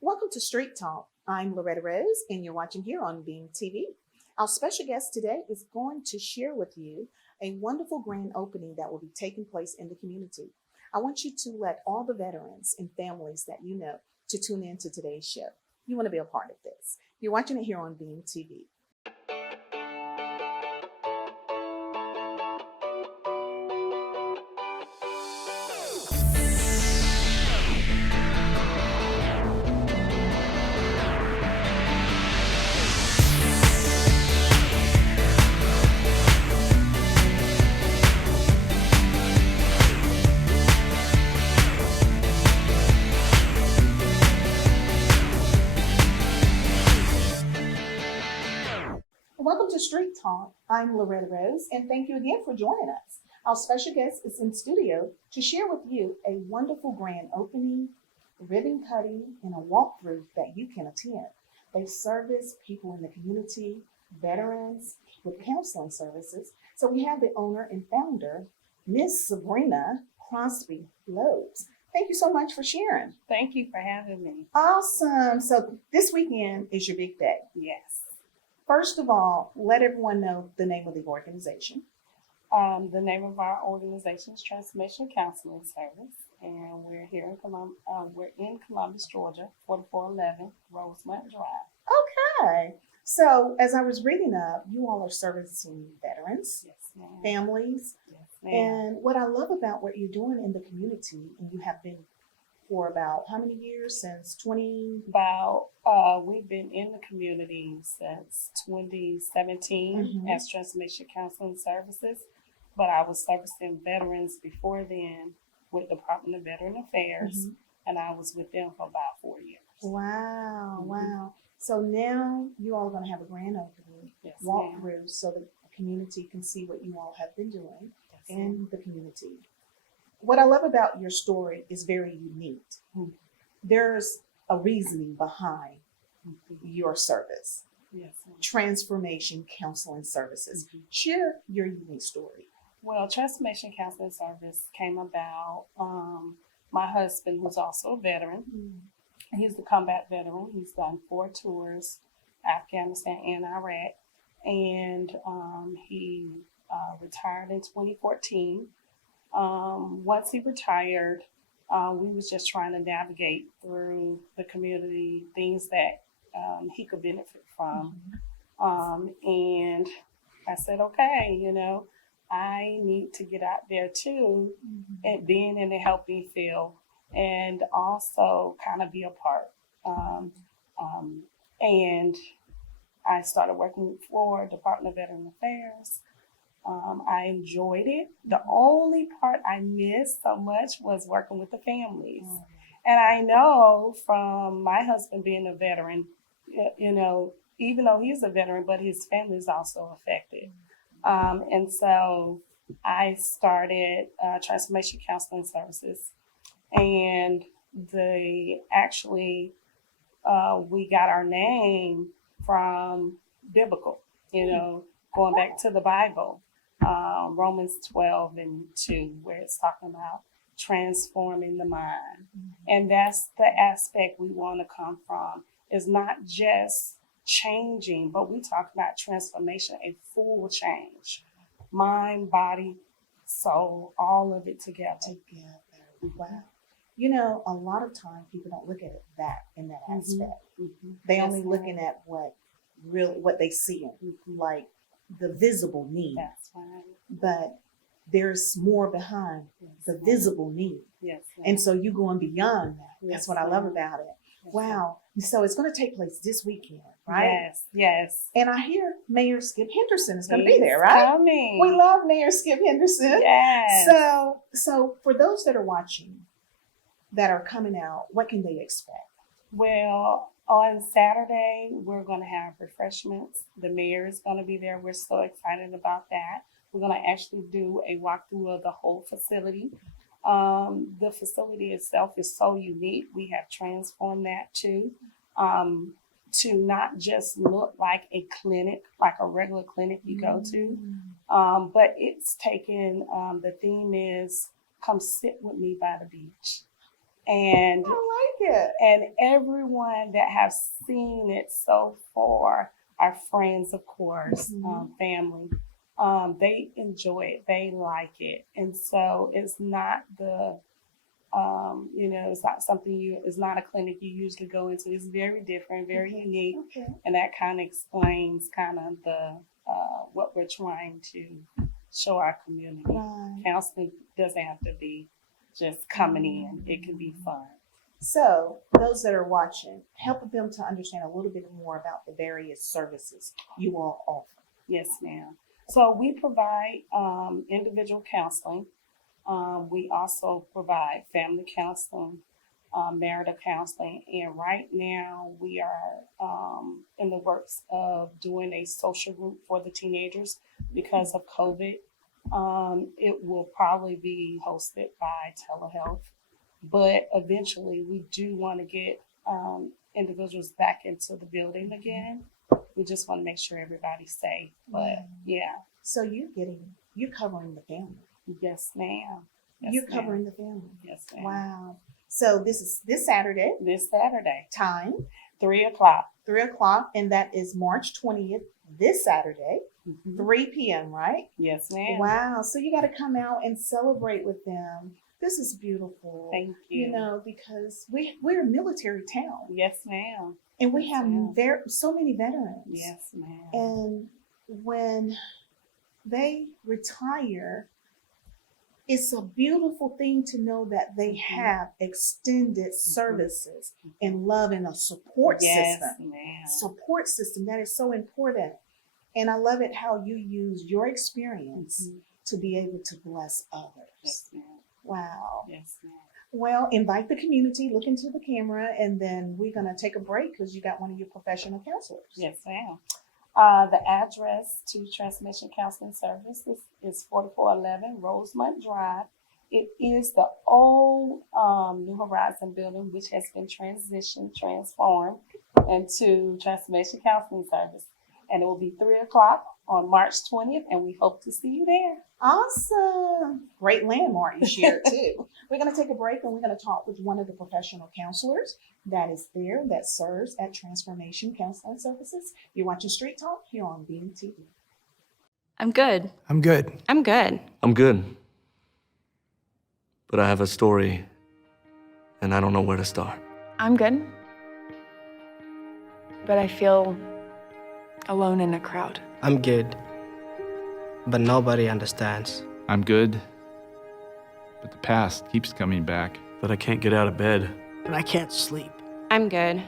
Welcome to Street Talk. I'm Loretta Rose, and you're watching here on Beam TV. Our special guest today is going to share with you a wonderful grand opening that will be taking place in the community. I want you to let all the veterans and families that you know to tune in to today's show. You want to be a part of this. You're watching it here on Beam TV. Welcome to Street Talk. I'm Loretta Rose, and thank you again for joining us. Our special guest is in studio to share with you a wonderful grand opening, ribbon cutting, and a walkthrough that you can attend. They service people in the community, veterans with counseling services. So we have the owner and founder, Miss Sabrina Lopes. Thank you so much for sharing. Thank you for having me. Awesome. So this weekend is your big day. Yes. First of all, let everyone know the name of the organization. The name of our organization is Transformation Counseling Service, and we're here in Columbus, Georgia, 4411 Rosemont Drive. Okay. So as I was reading up, you all are servicing veterans, Yes, ma'am. families, Yes, ma'am. and what I love about what you're doing in the community, and you have been for about how many years? Since 20? We've been in the community since 2017 as Transformation Counseling Services, but I was servicing veterans before then with Department of Veteran Affairs, and I was with them for about 4 years. Wow, wow. So now you all are going to have a grand opening, Yes, walk ma'am. through so that the community can see what you all have been doing Yes, in the community. What I love about your story is very unique. Mhm. There's a reasoning behind your service, Yes, ma'am. Transformation Counseling Services. Share your unique story. Well, Transformation Counseling Service came about. My husband, who's also a veteran, he's a combat veteran. He's done 4 tours, Afghanistan and Iraq, and he retired in 2014. Once he retired, we was just trying to navigate through the community, things that he could benefit from. And I said, okay, I need to get out there too, and being in the helping field, and also kind of be a part. And I started working for Department of Veteran Affairs. I enjoyed it. The only part I missed so much was working with the families. And I know from my husband being a veteran, even though he's a veteran, but his family is also affected. And so I started Transformation Counseling Services, and we got our name from biblical, going back to the Bible, Romans 12:2, where it's talking about transforming the mind. And that's the aspect we want to come from, is not just changing, but we talk about transformation, a full change, mind, body, soul, all of it together. Wow. A lot of times people don't look at that in that aspect. They only looking at what they see, like the visible need. That's right. But there's more behind the visible need. Yes. And so you going beyond that. That's Yes, what I love ma'am. about it. Yes, Wow. So it's going to take place this weekend, right? Yes. And I hear Mayor Skip Henderson is going to be He's there, right? coming. We love Mayor Skip Henderson. Yes. So for those that are watching, that are coming out, what can they expect? Well, on Saturday, we're going to have refreshments. The mayor is going to be there. We're so excited about that. We're going to actually do a walkthrough of the whole facility. The facility itself is so unique. We have transformed that too, to not just look like a clinic, like a regular clinic you go to, but it's taken, the theme is come sit with me by the beach. And I like it. And everyone that have seen it so far, our friends, of course, family, they enjoy it. They like it. And so it's not it's not something it's not a clinic you usually go into. It's very different, very unique. Okay. And that kind of explains kind of what we're trying to show our community. Right. Counseling doesn't have to be just coming in. It can be fun. So those that are watching, help them to understand a little bit more about the various services you all offer. Yes, ma'am. So we provide individual counseling. We also provide family counseling, marital counseling, and right now we are in the works of doing a social group for the teenagers because of COVID. It will probably be hosted by telehealth, but eventually we do want to get individuals back into the building again. We just want to make sure everybody's safe, but yeah. So you're covering the family. Yes, ma'am. Yes, You're covering the family. Yes, ma'am. Wow. So this is this Saturday. This Saturday. Time? 3:00. 3:00, and that is March 20th, this Saturday, 3 p.m., right? Yes, ma'am. Wow. So you got to come out and celebrate with them. This is beautiful. Thank you. You know, because we're a military town. Yes, ma'am. And we have so many veterans. Yes, ma'am. And when they retire, it's a beautiful thing to know that they have extended services and love and a support system. Ma'am. Support system, that is so important. And I love it how you use your experience to be able to bless others. Yes, ma'am. Wow. Yes, ma'am. Well, invite the community, look into the camera, and then we're going to take a break because you got one of your professional counselors. Yes, ma'am. The address to Transformation Counseling Services is 4411 Rosemont Drive. It is the old New Horizon building, which has been transformed into Transformation Counseling Service. And it will be 3:00 on March 20th, and we hope to see you there. Awesome. Great landmark you shared too. We're going to take a break and we're going to talk with one of the professional counselors that is there that serves at Transformation Counseling Services. You're watching Street Talk here on BMTV. I'm good. I'm good. I'm good. I'm good. But I have a story, and I don't know where to start. I'm good. But I feel alone in a crowd. I'm good. But nobody understands. I'm good, but the past keeps coming back. But I can't get out of bed. And I can't sleep. I'm good,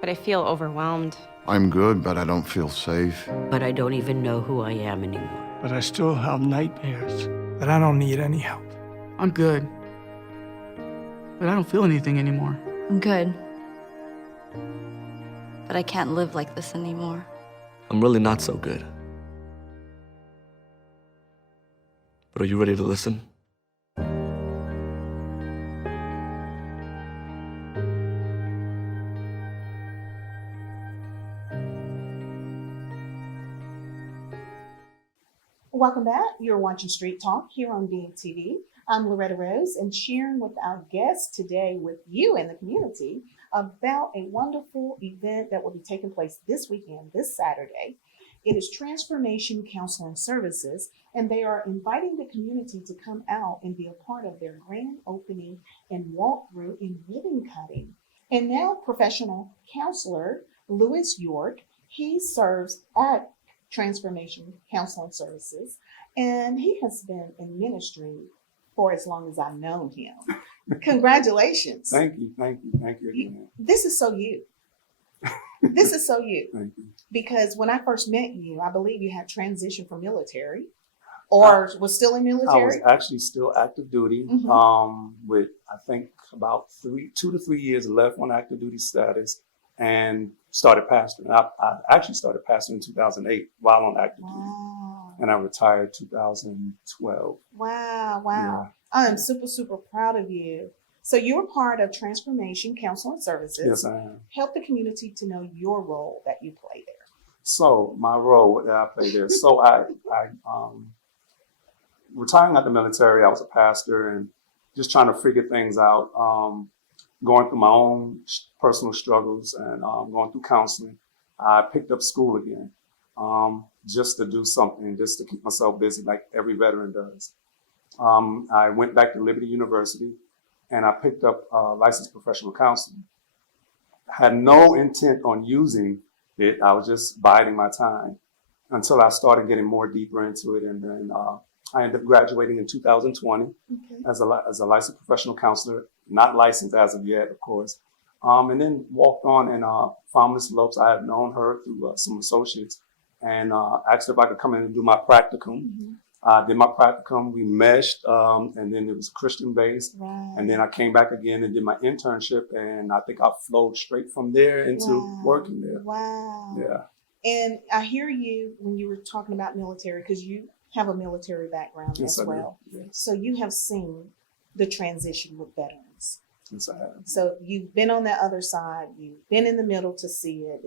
but I feel overwhelmed. I'm good, but I don't feel safe. But I don't even know who I am anymore. But I still have nightmares. But I don't need any help. I'm good, but I don't feel anything anymore. I'm good, but I can't live like this anymore. I'm really not so good. But are you ready to listen? Welcome back. You're watching Street Talk here on BMTV. I'm Loretta Rose and sharing with our guests today with you and the community about a wonderful event that will be taking place this weekend, this Saturday. It is Transformation Counseling Services, and they are inviting the community to come out and be a part of their grand opening and walkthrough and ribbon cutting. And now professional counselor Louis York, he serves at Transformation Counseling Services, and he has been in ministry for as long as I've known him. Congratulations. Thank you again. This is so you. This is so you. Thank you. Because when I first met you, I believe you had transitioned from military or was still in military. I was actually still active duty with, I think, about 2 to 3 years left on active duty status, and started pastoring. I actually started pastoring in 2008 while on active duty. And I retired 2012. Wow. Yeah. I am super, super proud of you. So you're part of Transformation Counseling Services. Yes, I am. Help the community to know your role that you play there. So my role that I play there. So I retiring out the military, I was a pastor and just trying to figure things out. going through my own personal struggles and going through counseling, I picked up school again, just to do something, just to keep myself busy like every veteran does. I went back to Liberty University and I picked up licensed professional counseling. I had no intent on using it. I was just biding my time until I started getting more deeper into it. And then I ended up graduating in 2020 as a licensed professional counselor, not licensed as of yet, of course. And then walked on and found Ms. Lopes. I had known her through some associates and asked her if I could come in and do my practicum. I did my practicum, we meshed, and then it was Christian based. Right. And then I came back again and did my internship, and I think I flowed straight from there into working there. Wow. Yeah. And I hear you when you were talking about military, because you have a military background Yes, as I do. well. Yes. So you have seen the transition with veterans. Yes, I have. So you've been on the other side, you've been in the middle to see it,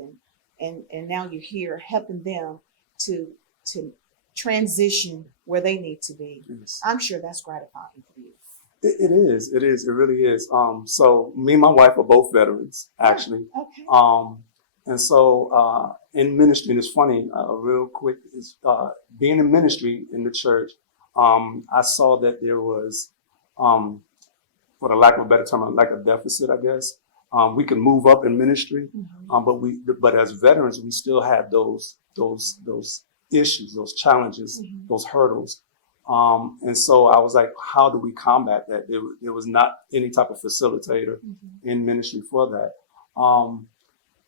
and now you're here helping them to transition where they need to be. Yes. I'm sure that's gratifying for you. It is. It is. It really is. So me and my wife are both veterans, actually. Okay. And so in ministry, and it's funny, real quick, is being in ministry in the church, I saw that there was, for the lack of a better term, like a deficit, I guess. We could move up in ministry, but as veterans, we still had those issues, those challenges, those hurdles. And so I was like, how do we combat that? There was not any type of facilitator in ministry for that.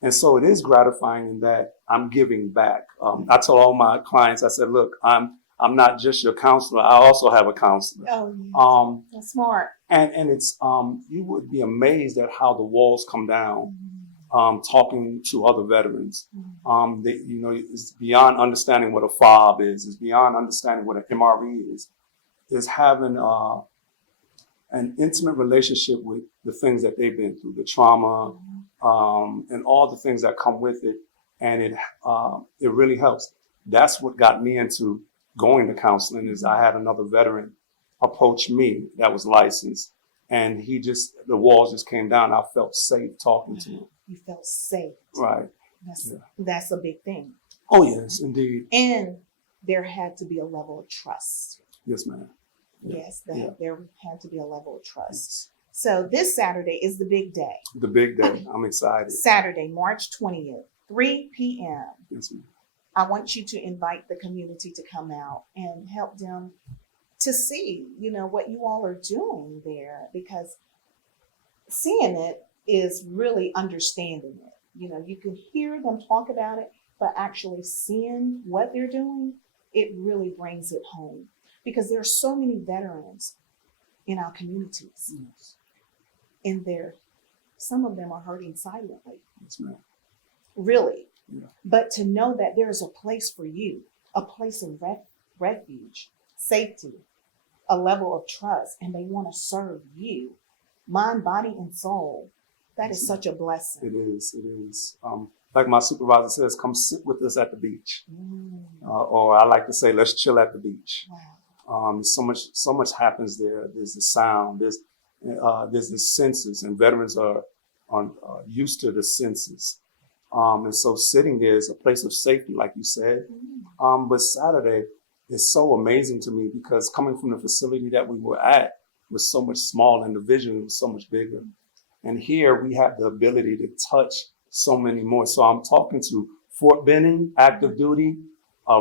And so it is gratifying in that I'm giving back. I told all my clients, I said, look, I'm not just your counselor. I also have a counselor. Oh, yes. That's smart. And it's, you would be amazed at how the walls come down. Talking to other veterans. It's beyond understanding what a fob is. It's beyond understanding what an MRE is. Is having an intimate relationship with the things that they've been through, the trauma, and all the things that come with it. And it really helps. That's what got me into going to counseling. Is I had another veteran approach me that was licensed, and the walls just came down. I felt safe talking to him. You felt safe. Right. That's a big thing. Oh, yes, indeed. And there had to be a level of trust. Yes, ma'am. Yes, there had to be a level of trust. So this Saturday is the big day. The big day. I'm excited. Saturday, March 20th, 3 p.m. Yes, ma'am. I want you to invite the community to come out and help them to see, what you all are doing there, because seeing it is really understanding it. You can hear them talk about it, but actually seeing what they're doing, it really brings it home. Because there are so many veterans in our communities. Yes. And some of them are hurting silently. Yes, ma'am. Really. Yeah. But to know that there is a place for you, a place of refuge, safety, a level of trust, and they want to serve you, mind, body, and soul. That is such a blessing. It is. It is. Like my supervisor says, come sit with us at the beach. Or I like to say, let's chill at the beach. Wow. So much happens there. There's the sound. There's the senses, and veterans are used to the senses. And so sitting there is a place of safety, like you said. But Saturday is so amazing to me because coming from the facility that we were at was so much smaller and the vision was so much bigger. And here we have the ability to touch so many more. So I'm talking to Fort Benning, active duty,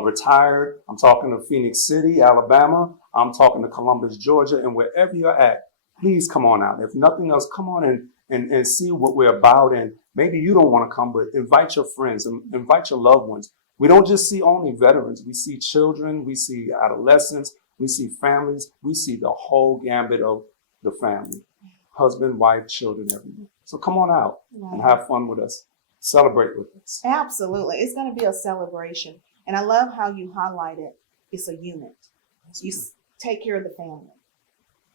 retired. I'm talking to Phoenix City, Alabama. I'm talking to Columbus, Georgia. And wherever you're at, please come on out. If nothing else, come on and see what we're about. And maybe you don't want to come, but invite your friends and invite your loved ones. We don't just see only veterans. We see children. We see adolescents. We see families. We see the whole gambit of the family. Husband, wife, children, everyone. So come on out and have fun with us. Celebrate with us. Absolutely. It's going to be a celebration. And I love how you highlighted it's a unit. You take care of the family.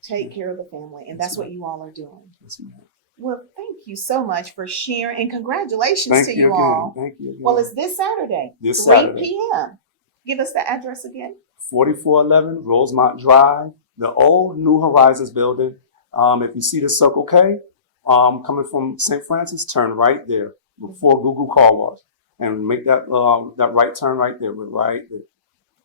Take care of the family. And that's what you all are doing. Yes, ma'am. Well, thank you so much for sharing, and congratulations to you again. all. Thank you again. Well, it's this Saturday, This 3 Saturday. p.m. Give us the address again. 4411 Rosemont Drive, the old New Horizons building. If you see the Circle K, coming from St. Francis, turn right there before Google Car Wash, and make that that right turn right there. We're right there.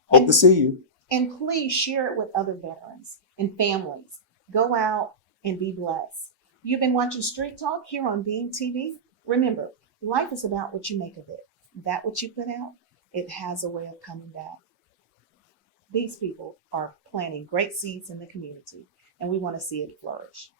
Hope to see you. And please share it with other veterans and families. Go out and be blessed. You've been watching Street Talk here on Being TV. Remember, life is about what you make of it. That what you put out, it has a way of coming back. These people are planting great seeds in the community, and we want to see it flourish.